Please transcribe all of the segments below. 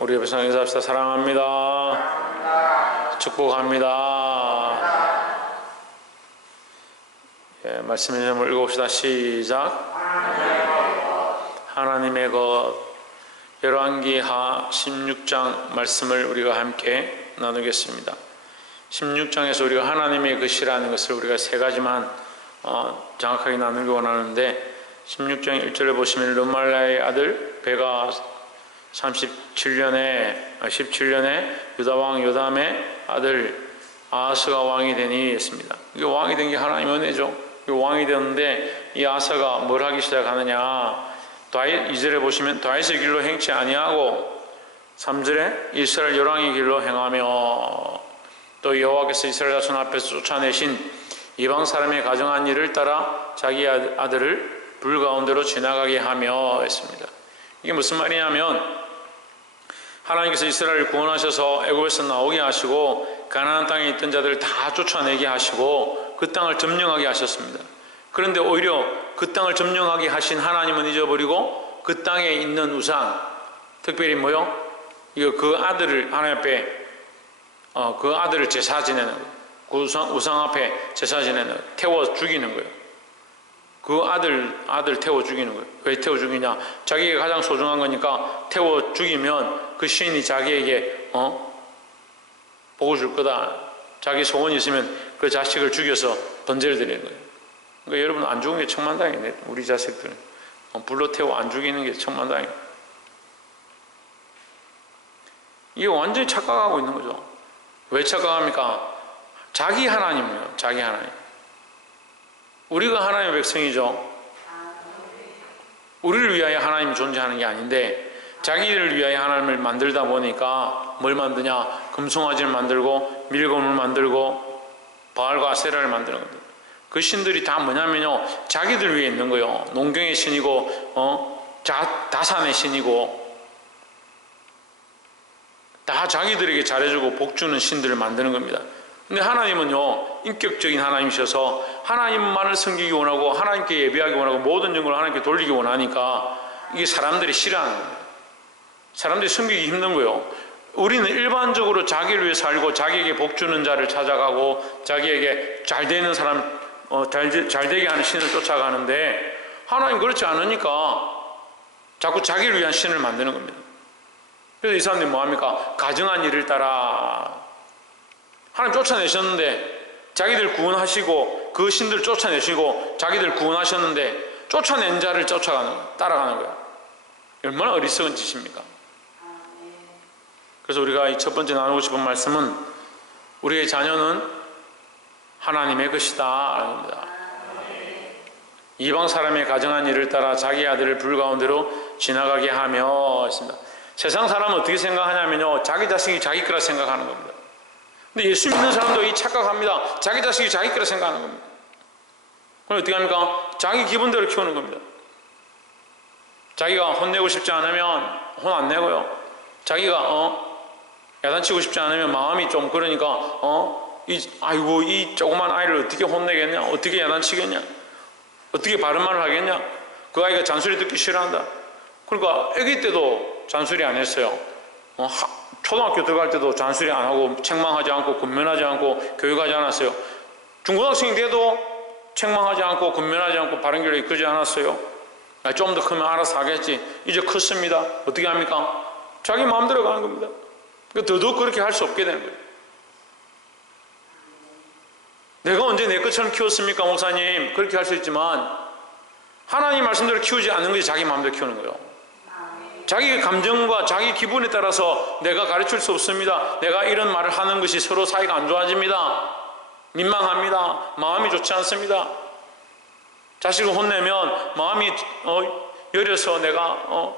우리 옆에 서 인사합시다. 사랑합니다. 축복합니다. 예, 말씀 한번 읽어봅시다. 시작. 하나님의 것. 열왕기하 16장 말씀을 우리가 함께 나누겠습니다. 16장에서 우리가 하나님의 것이라는 것을 우리가 세 가지만 정확하게 나누기 원하는데, 16장 1절에 보시면 르말라의 아들 베가 17년에 유다왕 요담의 아들 아하스가 왕이 되니 했습니다. 이게 왕이 된 게 하나님의 은혜죠. 왕이 되었는데 이 아하스가 뭘 하기 시작하느냐, 2절에 보시면 다윗의 길로 행치 아니하고 3절에 이스라엘 열왕의 길로 행하며 또 여호와께서 이스라엘 자손 앞에서 쫓아내신 이방 사람의 가정한 일을 따라 자기 아들을 불 가운데로 지나가게 하며 했습니다. 이게 무슨 말이냐면, 하나님께서 이스라엘을 구원하셔서 애굽에서 나오게 하시고 가나안 땅에 있던 자들을 다 쫓아내게 하시고 그 땅을 점령하게 하셨습니다. 그런데 오히려 그 땅을 점령하게 하신 하나님은 잊어버리고 그 땅에 있는 우상, 특별히 뭐요? 이거 그 아들을 하나님 앞에 그 아들을 제사 지내는 거예요. 그 우상 앞에 제사 지내는 거예요. 태워 죽이는 거예요. 그 아들 태워 죽이는 거예요. 왜 태워 죽이냐? 자기가 가장 소중한 거니까 태워 죽이면 그 신이 자기에게 복을 줄 거다. 자기 소원이 있으면 그 자식을 죽여서 번제를 드리는 거예요. 그러니까 여러분, 안 죽은 게 천만다행이네. 우리 자식들은 불로 태워 안 죽이는 게 천만다행이에요. 이게 완전히 착각하고 있는 거죠. 왜 착각합니까? 자기 하나님이에요. 자기 하나님. 우리가 하나님의 백성이죠. 우리를 위하여 하나님이 존재하는 게 아닌데 자기를 위하여 하나님을 만들다 보니까 뭘 만드냐? 금송아지를 만들고 밀곰을 만들고 바알과 아세라를 만드는 겁니다. 그 신들이 다 뭐냐면요, 자기들 위해 있는 거예요. 농경의 신이고 다산의 신이고 다 자기들에게 잘해주고 복주는 신들을 만드는 겁니다. 근데 하나님은요, 인격적인 하나님이셔서 하나님만을 섬기기 원하고 하나님께 예배하기 원하고 모든 영광을 하나님께 돌리기 원하니까 이게 사람들이 싫어하는 겁니다. 사람들이 섬기기 힘든 거예요. 우리는 일반적으로 자기를 위해 살고 자기에게 복주는 자를 찾아가고 자기에게 잘 되는 사람, 잘 되게 하는 신을 쫓아가는데, 하나님 그렇지 않으니까 자꾸 자기를 위한 신을 만드는 겁니다. 그래서 이 사람들이 뭐합니까? 가정한 일을 따라. 하나님 쫓아내셨는데 자기들 구원하시고 그 신들 쫓아내시고 자기들 구원하셨는데 쫓아낸 자를 따라가는 거예요. 얼마나 어리석은 짓입니까? 그래서 우리가 이 첫 번째 나누고 싶은 말씀은, 우리의 자녀는 하나님의 것이다 라는 겁니다. 이방 사람의 가정한 일을 따라 자기 아들을 불 가운데로 지나가게 하며 했습니다. 세상 사람은 어떻게 생각하냐면요, 자기 자식이 자기 거라 생각하는 겁니다. 근데 예수 믿는 사람도 이 착각합니다. 자기 자식이 자기 거라 생각하는 겁니다. 그럼 어떻게 합니까? 자기 기분대로 키우는 겁니다. 자기가 혼내고 싶지 않으면 혼 안 내고요. 자기가 야단치고 싶지 않으면 마음이 좀 그러니까 이 조그만 아이를 어떻게 혼내겠냐? 어떻게 야단치겠냐? 어떻게 바른 말을 하겠냐? 그 아이가 잔소리 듣기 싫어한다. 그러니까 아기 때도 잔소리 안 했어요. 초등학교 들어갈 때도 잔소리 안 하고 책망하지 않고 권면하지 않고 교육하지 않았어요. 중고등학생이 돼도 책망하지 않고 권면하지 않고 바른 길로 이끌지 않았어요. 좀 더 크면 알아서 하겠지. 이제 컸습니다. 어떻게 합니까? 자기 마음대로 가는 겁니다. 더더욱 그렇게 할 수 없게 되는 거예요. 내가 언제 내 것처럼 키웠습니까, 목사님? 그렇게 할 수 있지만 하나님 말씀대로 키우지 않는 것이 자기 마음대로 키우는 거예요. 자기 감정과 자기 기분에 따라서 내가 가르칠 수 없습니다. 내가 이런 말을 하는 것이 서로 사이가 안 좋아집니다. 민망합니다. 마음이 좋지 않습니다. 자식을 혼내면 마음이 여려서 내가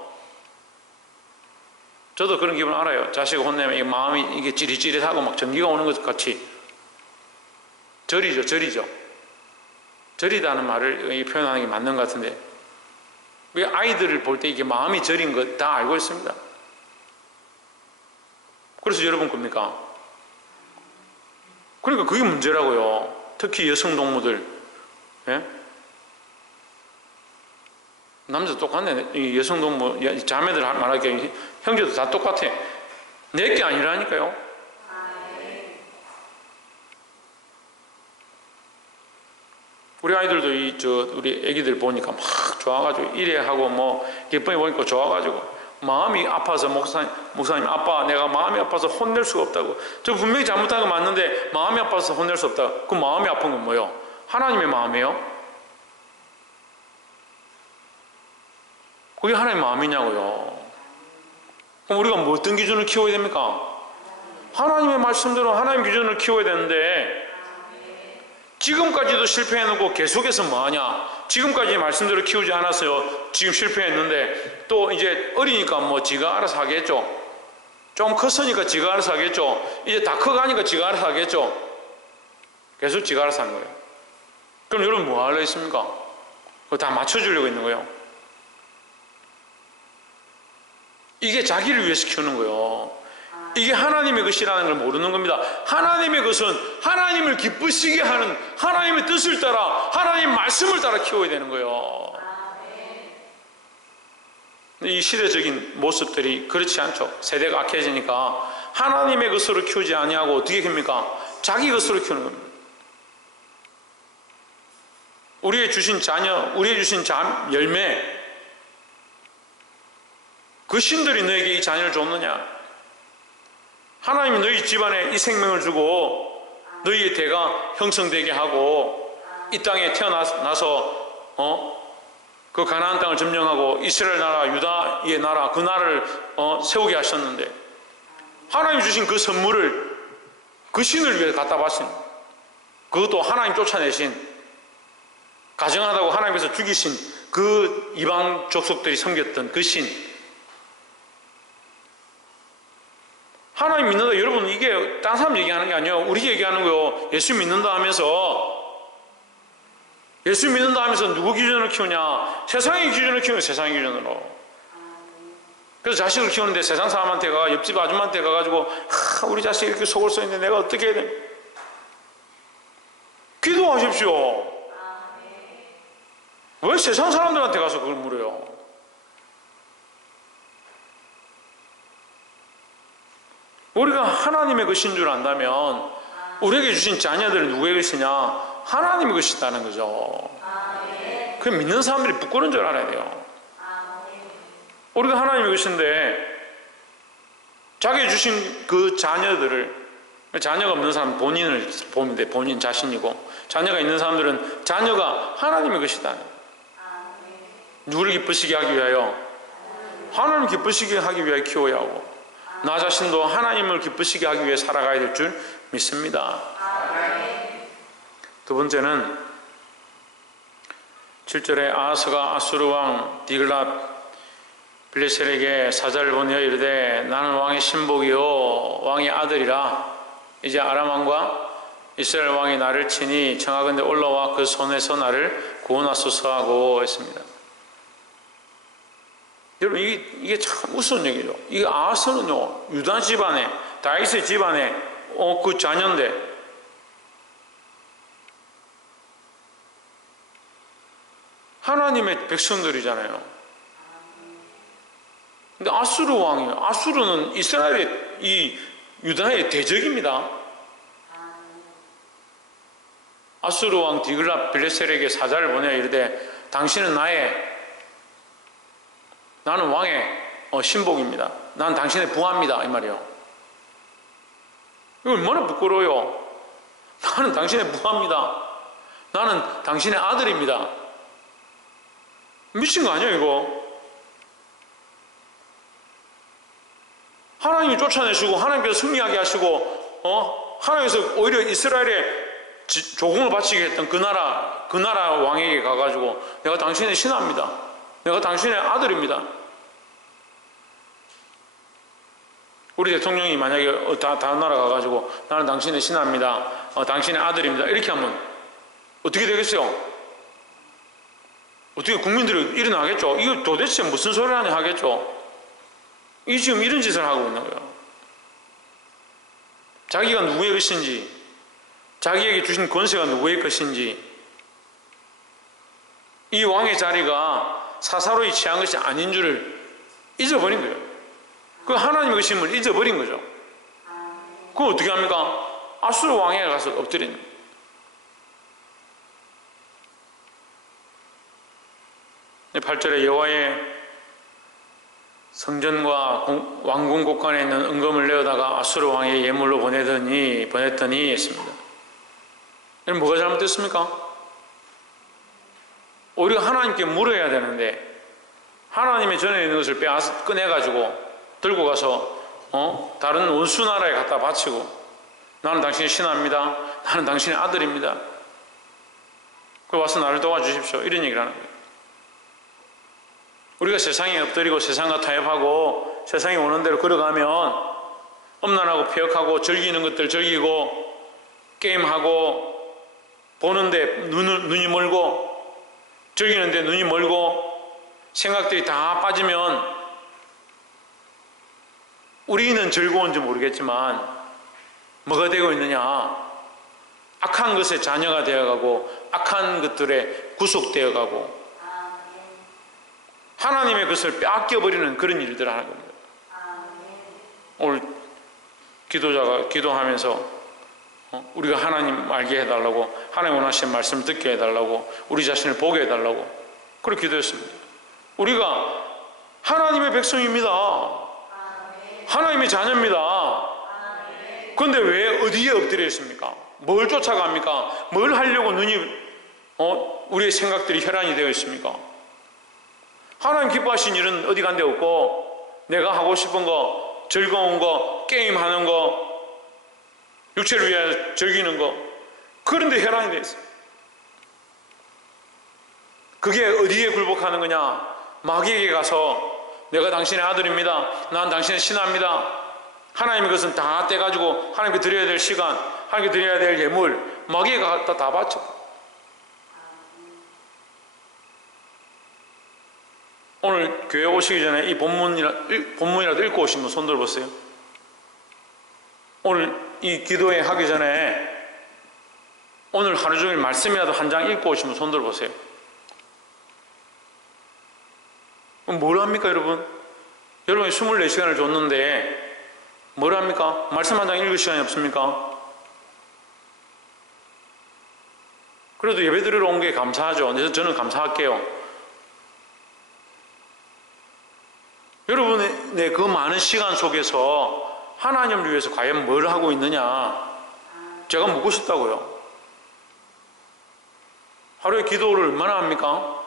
저도 그런 기분 알아요. 자식을 혼내면 이 마음이 이게 찌릿찌릿하고 막 전기가 오는 것 같이. 절이죠. 절이다는 말을 표현하는 게 맞는 것 같은데, 왜 아이들을 볼 때 이게 마음이 절인 거 다 알고 있습니다. 그래서 여러분 겁니까? 그러니까 그게 문제라고요. 특히 여성 동무들. 예? 남자도 똑같네. 이 여성도 뭐 자매들 말하기에 형제도 다 똑같아. 내게 아니라니까요. 우리 아이들도 우리 애기들 보니까 막 좋아가지고 이래 하고 뭐 기쁨이 보니까 좋아가지고 마음이 아파서 목사님 아빠 내가 마음이 아파서 혼낼 수가 없다고. 저 분명히 잘못한 거 맞는데 마음이 아파서 혼낼 수 없다. 그 마음이 아픈 건 뭐예요? 하나님의 마음이에요? 그게 하나님의 마음이냐고요. 그럼 우리가 뭐 어떤 기준을 키워야 됩니까? 하나님의 말씀대로 하나님 기준을 키워야 되는데 지금까지도 실패해놓고 계속해서 뭐하냐? 지금까지 말씀대로 키우지 않았어요. 지금 실패했는데 또 이제 어리니까 뭐 지가 알아서 하겠죠. 좀 컸으니까 지가 알아서 하겠죠. 이제 다 커가니까 지가 알아서 하겠죠. 계속 지가 알아서 한 거예요. 그럼 여러분 뭐 하려 했습니까? 그거 다 맞춰주려고 있는 거예요. 이게 자기를 위해서 키우는 거예요. 이게 하나님의 것이라는 걸 모르는 겁니다. 하나님의 것은 하나님을 기쁘시게 하는 하나님의 뜻을 따라 하나님 말씀을 따라 키워야 되는 거예요. 이 시대적인 모습들이 그렇지 않죠. 세대가 악해지니까 하나님의 것으로 키우지 아니하고 어떻게 킵니까? 자기 것으로 키우는 겁니다. 우리의 주신 자녀, 우리의 주신 열매, 그 신들이 너에게 이 자녀를 줬느냐? 하나님이 너희 집안에 이 생명을 주고 너희의 대가 형성되게 하고 이 땅에 태어나서 그 가나안 땅을 점령하고 이스라엘 나라, 유다의 나라, 그 나라를 세우게 하셨는데 하나님 주신 그 선물을 그 신을 위해 갖다 바친, 그것도 하나님 쫓아내신, 가정하다고 하나님께서 죽이신 그 이방 족속들이 섬겼던 그 신, 하나님 믿는다. 여러분 이게 딴 사람 얘기하는 게 아니에요. 우리 얘기하는 거요. 예수 믿는다 하면서 예수 믿는다 하면서 누구 기준으로 키우냐? 세상의 기준으로 키우는 세상의 기준으로. 그래서 자식을 키우는데 세상 사람한테 가, 옆집 아줌마한테 가가지고 우리 자식 이렇게 속을 써 있는데 내가 어떻게 해야 돼? 기도하십시오. 왜 세상 사람들한테 가서 그걸 물어요? 우리가 하나님의 것인 줄 안다면 우리에게 주신 자녀들은 누구의 것이냐? 하나님의 것이다는 거죠. 그 믿는 사람들이 부끄러운 줄 알아야 돼요. 우리가 하나님의 것인데 자기가 주신 그 자녀들을, 자녀가 없는 사람은 본인을 보면 돼. 본인 자신이고, 자녀가 있는 사람들은 자녀가 하나님의 것이다. 누구를 기쁘시게 하기 위하여? 하나님을 기쁘시게 하기 위하여 키워야 하고, 나 자신도 하나님을 기쁘시게 하기 위해 살아가야 될 줄 믿습니다. 두 번째는 7절에 아하스가 아수르 왕 디글랏 빌레셀에게 사자를 보내어 이르되 나는 왕의 신복이요 왕의 아들이라. 이제 아람 왕과 이스라엘 왕이 나를 치니 청하건대 올라와 그 손에서 나를 구원하소서 하고 했습니다. 여러분 이게 참 무서운 얘기죠. 이게 아하스는요 유다 집안에, 다윗의 집안에 그 자녀인데 하나님의 백성들이잖아요. 근데 아수르 왕이에요. 아수르는 이스라엘의 이 유다의 대적입니다. 아수르 왕 디글랏 빌레셀에게 사자를 보내어 이르되 당신은 나는 왕의 신복입니다. 난 당신의 부하입니다. 이 말이에요. 이거 얼마나 부끄러워요. 나는 당신의 부하입니다. 나는 당신의 아들입니다. 미친 거 아니에요 이거? 하나님이 쫓아내시고 하나님께서 승리하게 하시고 하나님께서 오히려 이스라엘에 조공을 바치게 했던 그 나라 왕에게 가가지고 내가 당신의 신하입니다. 내가 당신의 아들입니다. 우리 대통령이 만약에 다른 나라 가가지고 나는 당신의 신하입니다. 당신의 아들입니다. 이렇게 하면 어떻게 되겠어요? 어떻게 국민들이 일어나겠죠? 이거 도대체 무슨 소리 하냐 하겠죠? 이 지금 이런 짓을 하고 있는 거예요. 자기가 누구의 것인지, 자기에게 주신 권세가 누구의 것인지, 이 왕의 자리가 사사로이 취한 것이 아닌 줄을 잊어버린 거예요. 그 하나님의 것임을 잊어버린 거죠. 그럼 어떻게 합니까? 아수르 왕에 가서 엎드리는 거예요. 8절에 여호와의 성전과 왕궁 곳간에 있는 은금을 내어다가 아수르 왕의 예물로 보냈더니 했습니다. 여러분, 뭐가 잘못됐습니까? 우리가 하나님께 물어야 되는데 하나님의 전에 있는 것을 꺼내가지고 들고 가서 다른 원수 나라에 갖다 바치고 나는 당신의 신하입니다. 나는 당신의 아들입니다. 그 와서 나를 도와주십시오. 이런 얘기를 하는 거예요. 우리가 세상에 엎드리고 세상과 타협하고 세상이 오는 대로 걸어가면 엄란하고 폐역하고 즐기는 것들 즐기고 게임하고 보는데 눈이 멀고 즐기는데 눈이 멀고 생각들이 다 빠지면 우리는 즐거운지 모르겠지만 뭐가 되고 있느냐? 악한 것의 자녀가 되어가고 악한 것들에 구속되어가고 하나님의 것을 빼앗겨버리는 그런 일들을 하는 겁니다. 오늘 기도자가 기도하면서 우리가 하나님 알게 해달라고, 하나님 원하시는 말씀을 듣게 해달라고, 우리 자신을 보게 해달라고 그렇게 기도했습니다. 우리가 하나님의 백성입니다. 하나님의 자녀입니다. 그런데 왜 어디에 엎드려 있습니까? 뭘 쫓아갑니까? 뭘 하려고 우리의 생각들이 혈안이 되어 있습니까? 하나님 기뻐하신 일은 어디 간 데 없고 내가 하고 싶은 거, 즐거운 거, 게임하는 거, 육체를 위하여 즐기는 거, 그런데 혈안이 되어 있어요. 그게 어디에 굴복하는 거냐? 마귀에게 가서 내가 당신의 아들입니다. 난 당신의 신하입니다. 하나님의 것은 다 떼가지고 하나님께 드려야 될 시간, 하나님께 드려야 될 예물 마귀에게 갖다 다 바쳐. 오늘 교회 오시기 전에 이 본문이라도 읽고 오신 분 손 들어보세요. 오늘 이 기도회 하기 전에 오늘 하루 종일 말씀이라도 한 장 읽고 오신 분 손 들어보세요. 그럼 뭘 합니까, 여러분? 여러분이 24시간을 줬는데 뭘 합니까? 말씀 한 장 읽을 시간이 없습니까? 그래도 예배 드리러 온 게 감사하죠. 그래서 저는 감사할게요. 여러분의 그 많은 시간 속에서 하나님을 위해서 과연 뭘 하고 있느냐? 제가 묻고 싶다고요. 하루에 기도를 얼마나 합니까?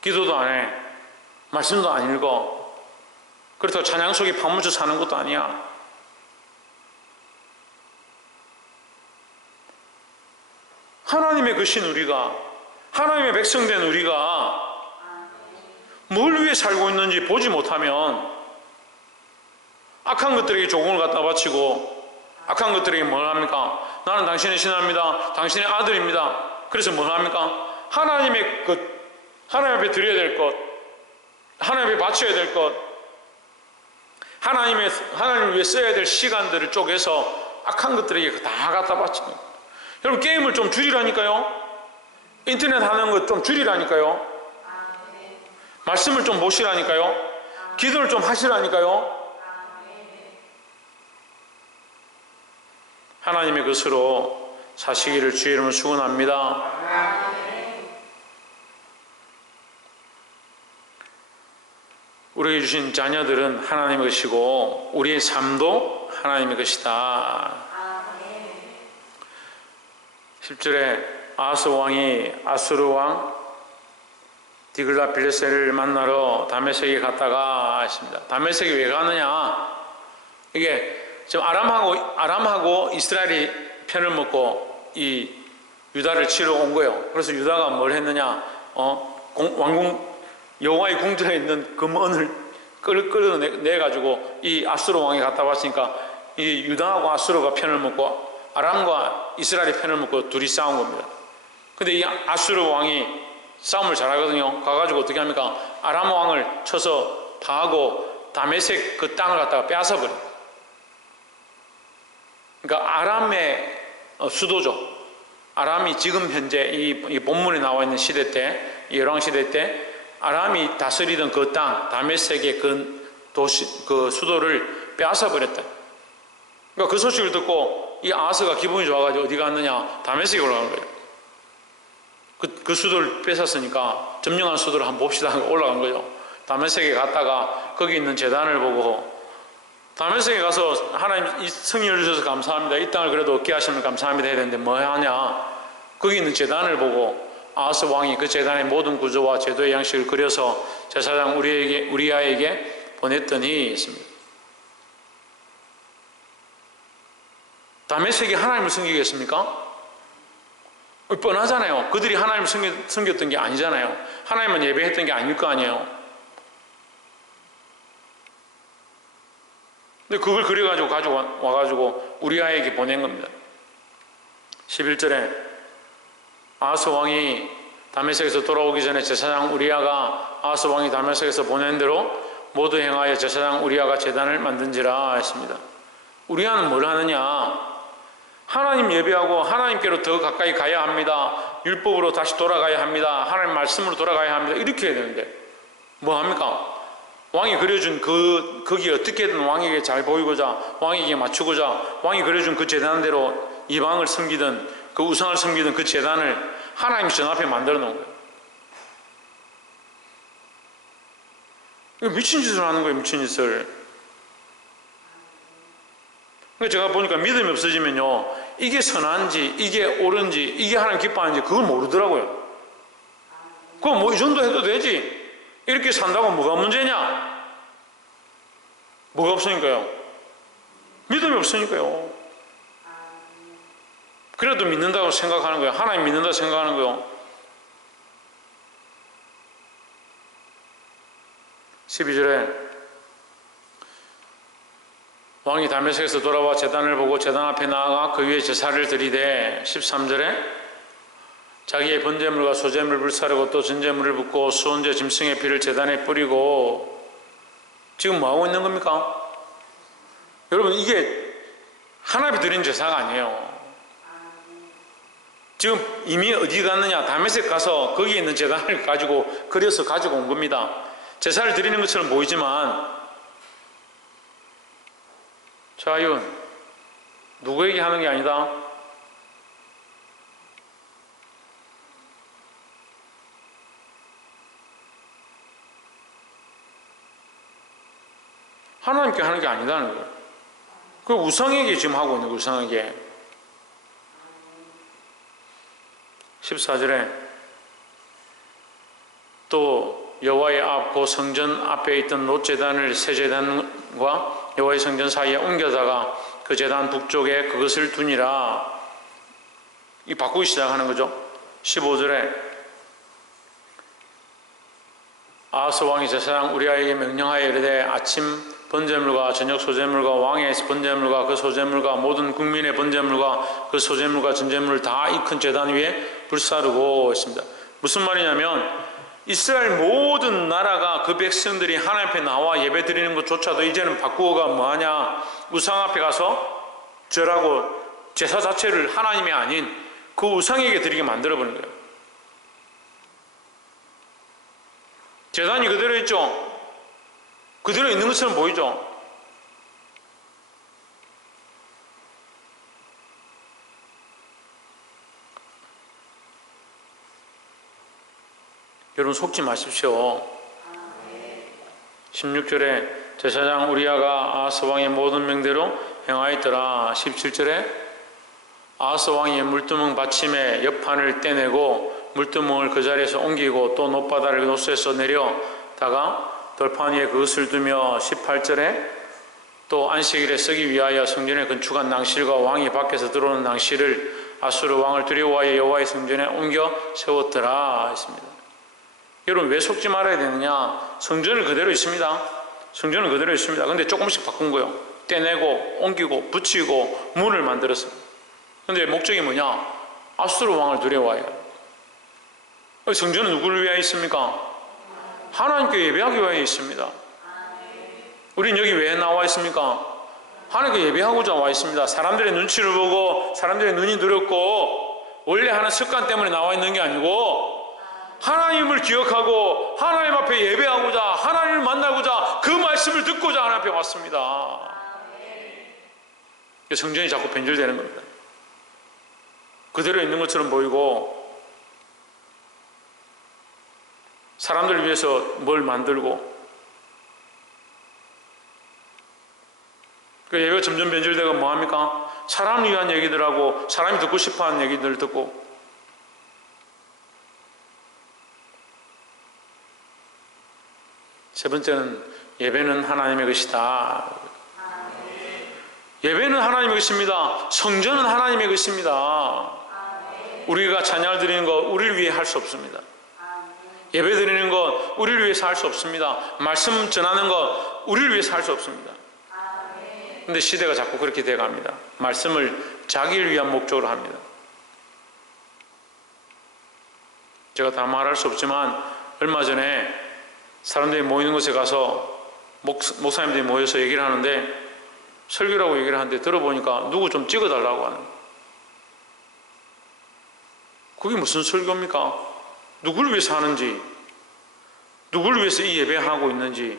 기도도 안 해. 말씀도 안 읽어. 그렇다고 찬양 속에 파묻혀 사는 것도 아니야. 하나님의 것인 우리가, 하나님의 백성된 우리가 뭘 위해 살고 있는지 보지 못하면 악한 것들에게 조공을 갖다 바치고 악한 것들에게 뭘 합니까? 나는 당신의 신하입니다. 당신의 아들입니다. 그래서 뭘 합니까? 하나님의 것, 하나님 앞에 드려야 될 것, 하나님 앞에 바쳐야 될 것, 하나님을 위해 써야 될 시간들을 쪼개서 악한 것들에게 다 갖다 바치는 거예요. 여러분, 게임을 좀 줄이라니까요. 인터넷 하는 것 좀 줄이라니까요. 말씀을 좀 보시라니까요. 기도를 좀 하시라니까요. 하나님의 것으로 사시기를 주의 이름으로 축원합니다. 우리에게 주신 자녀들은 하나님의 것이고 우리의 삶도 하나님의 것이다. 10절에 아하스 왕이 아수르 왕 디글랏빌레셀을 만나러 다메섹에 갔다가 했습니다. 다메섹에 왜 가느냐? 이게 지금 아람하고 이스라엘이 편을 먹고 이 유다를 치러 온 거예요. 그래서 유다가 뭘 했느냐? 왕궁 여호와의 궁전에 있는 금언을 끌어내 가지고 이 아수르 왕이 갖다 왔으니까 이 유다하고 아수르가 편을 먹고 아람과 이스라엘이 편을 먹고 둘이 싸운 겁니다. 근데 이 아수르 왕이 싸움을 잘하거든요. 가가지고 어떻게 합니까? 아람 왕을 쳐서 파하고 다메섹 그 땅을 갖다가 빼앗아버려요. 그러니까 아람의 수도죠. 아람이 지금 현재 이 본문에 나와 있는 시대 때, 이 열왕 시대 때 아람이 다스리던 그 땅, 다메섹의 그 도시, 그 수도를 빼앗아 버렸다. 그러니까 그 소식을 듣고 이 아하스가 기분이 좋아가지고 어디 갔느냐? 다메섹에 올라간 거예요. 그 수도를 뺏었으니까 점령한 수도를 한번 봅시다 하고 올라간 거죠. 다메섹에 갔다가 거기 있는 제단을 보고, 다메섹에 가서 하나님 이 성이 열려주셔서 감사합니다, 이 땅을 그래도 얻게 하시면 감사합니다 해야 되는데 뭐 하냐? 거기 있는 제단을 보고 아하스 왕이 그 제단의 모든 구조와 제도의 양식을 그려서 제사장 우리아에게 보냈더니 있습니다. 다메섹이 하나님을 섬기겠습니까? 뻔하잖아요. 그들이 하나님을 섬겼던 게 아니잖아요. 하나님만 예배했던 게 아닐 거 아니에요. 근데 그걸 그려가지고 와가지고 우리아에게 보낸 겁니다. 11절에 아하스 왕이 다메섹에서 돌아오기 전에 제사장 우리아가 아하스 왕이 다메섹에서 보낸 대로 모두 행하여 제사장 우리아가 제단을 만든지라 했습니다. 우리아는 뭘 하느냐? 하나님 예배하고 하나님께로 더 가까이 가야 합니다. 율법으로 다시 돌아가야 합니다. 하나님 말씀으로 돌아가야 합니다. 이렇게 해야 되는데 뭐 합니까? 왕이 그려준 거기 어떻게든 왕에게 잘 보이고자, 왕에게 맞추고자 왕이 그려준 그 제단대로 이방을 섬기든 그 우상을 섬기든 그 제단을 하나님 전 앞에 만들어 놓은 거예요. 이거 미친 짓을 하는 거예요. 미친 짓을. 제가 보니까 믿음이 없어지면요, 이게 선한지 이게 옳은지 이게 하나님 기뻐하는지 그걸 모르더라고요. 그거 뭐 이 정도 해도 되지, 이렇게 산다고 뭐가 문제냐? 뭐가 없으니까요? 믿음이 없으니까요. 그래도 믿는다고 생각하는 거예요. 하나님 믿는다고 생각하는 거예요. 12절에 왕이 다메섹에서 돌아와 제단을 보고 제단 앞에 나아가 그 위에 제사를 드리되, 13절에 자기의 번제물과 소제물을 불사르고 또 전제물을 붓고 수원제 짐승의 피를 제단에 뿌리고. 지금 뭐하고 있는 겁니까? 여러분, 이게 하나님이 드린 제사가 아니에요. 지금 이미 어디 갔느냐? 다메섹 가서 거기에 있는 제단을 가지고 그려서 가지고 온 겁니다. 제사를 드리는 것처럼 보이지만 자윤 누구에게 하는 게 아니다. 하나님께 하는 게 아니다는 거예요. 그 우상에게 지금 하고 있는 거예요. 우상에게. 14절에 또 여호와의 앞 그 성전 앞에 있던 놋제단을 새 제단과 여호와의 성전 사이에 옮겨다가 그 제단 북쪽에 그것을 두니라. 이 바꾸기 시작하는 거죠. 15절에 아하스 왕이 제사장 우리아에게 명령하여 이르되 아침 번제물과 저녁 소제물과 왕의 번제물과 그 소제물과 모든 국민의 번제물과 그 소제물과 전제물을 다 이 큰 제단 위에 불사르고 있습니다. 무슨 말이냐면 이스라엘 모든 나라가 그 백성들이 하나님 앞에 나와 예배 드리는 것조차도 이제는 바꾸어가 뭐하냐? 우상 앞에 가서 절하고 제사 자체를 하나님이 아닌 그 우상에게 드리게 만들어버린 거예요. 제단이 그대로 있죠? 그대로 있는 것처럼 보이죠? 여러분 속지 마십시오. 16절에 제사장 우리아가 아하스 왕의 모든 명대로 행하였더라. 17절에 아하스 왕이 물두멍 받침에 옆판을 떼내고 물두멍을 그 자리에서 옮기고 또 놋바다를 노수에서 내려다가 돌판 위에 그것을 두며 18절에 또 안식일에 쓰기 위하여 성전에 건축한 낭실과 왕이 밖에서 들어오는 낭실을 아수르 왕을 두려워하여 여호와의 성전에 옮겨 세웠더라 했습니다. 여러분 왜 속지 말아야 되느냐? 성전은 그대로 있습니다. 성전은 그대로 있습니다. 근데 조금씩 바꾼 거예요. 떼내고 옮기고 붙이고 문을 만들었어요. 근데 목적이 뭐냐? 아수르 왕을 두려워해요. 성전은 누구를 위하여 있습니까? 하나님께 예배하기 위하여 있습니다. 우린 여기 왜 나와 있습니까? 하나님께 예배하고자 와 있습니다. 사람들의 눈치를 보고 사람들의 눈이 두렵고 원래 하는 습관 때문에 나와 있는 게 아니고 하나님을 기억하고 하나님 앞에 예배하고자 하나님을 만나고자 그 말씀을 듣고자 하나님 앞에 왔습니다. 성전이 자꾸 변질되는 겁니다. 그대로 있는 것처럼 보이고 사람들을 위해서 뭘 만들고 그 예배가 점점 변질되고 뭐합니까? 사람을 위한 얘기들하고 사람이 듣고 싶어하는 얘기들을 듣고 세 번째는 예배는 하나님의 것이다. 예배는 하나님의 것입니다. 성전은 하나님의 것입니다. 우리가 찬양을 드리는 것 우리를 위해 할 수 없습니다. 예배 드리는 것 우리를 위해서 할 수 없습니다. 말씀 전하는 것 우리를 위해서 할 수 없습니다. 근데 시대가 자꾸 그렇게 돼갑니다. 말씀을 자기를 위한 목적으로 합니다. 제가 다 말할 수 없지만 얼마 전에 사람들이 모이는 곳에 가서 목사님들이 모여서 얘기를 하는데 설교라고 얘기를 하는데 들어보니까 누구 좀 찍어달라고 하는 거예요. 그게 무슨 설교입니까? 누구를 위해서 하는지 누구를 위해서 이 예배하고 있는지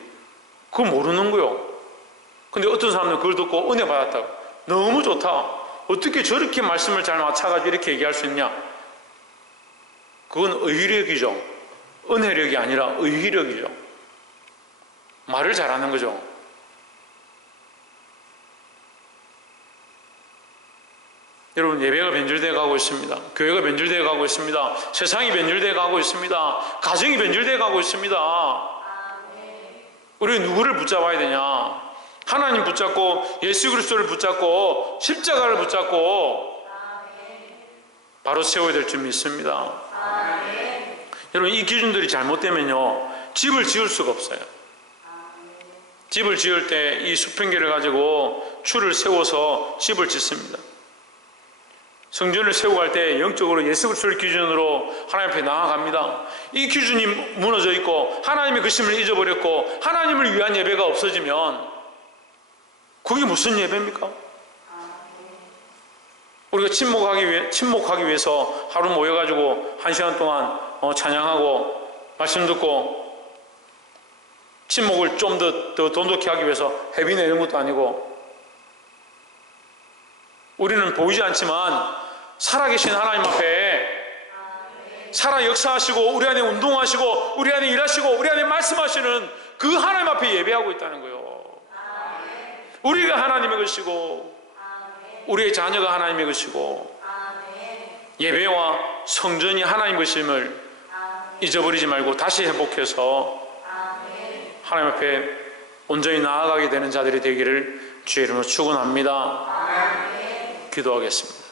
그거 모르는 거요. 근데 어떤 사람들은 그걸 듣고 은혜 받았다고 너무 좋다. 어떻게 저렇게 말씀을 잘 맞춰가지고 이렇게 얘기할 수 있냐. 그건 의력이죠. 은혜력이 아니라 의력이죠. 말을 잘하는 거죠. 여러분 예배가 변질되어 가고 있습니다. 교회가 변질되어 가고 있습니다. 세상이 변질되어 가고 있습니다. 가정이 변질되어 가고 있습니다. 우리가 누구를 붙잡아야 되냐? 하나님 붙잡고 예수 그리스도를 붙잡고 십자가를 붙잡고 바로 세워야 될 줄 믿습니다. 여러분 이 기준들이 잘못되면요 집을 지을 수가 없어요. 집을 지을 때 이 수평계를 가지고 줄을 세워서 집을 짓습니다. 성전을 세우고 갈 때 영적으로 예수 그리스도를 기준으로 하나님 앞에 나아갑니다. 이 기준이 무너져 있고 하나님의 그심을 잊어버렸고 하나님을 위한 예배가 없어지면 그게 무슨 예배입니까? 우리가 침묵하기 위해서 하루 모여가지고 1시간 동안 찬양하고 말씀 듣고 침묵을 좀 더 돈독히 하기 위해서 회비 내는 것도 아니고 우리는 보이지 않지만 살아계신 하나님 앞에 살아 역사하시고 우리 안에 운동하시고 우리 안에 일하시고 우리 안에 말씀하시는 그 하나님 앞에 예배하고 있다는 거예요. 우리가 하나님의 것이고 우리의 자녀가 하나님의 것이고 예배와 성전이 하나님의 것임을 잊어버리지 말고 다시 회복해서 하나님 앞에 온전히 나아가게 되는 자들이 되기를 주의 이름으로 축원합니다. 기도하겠습니다.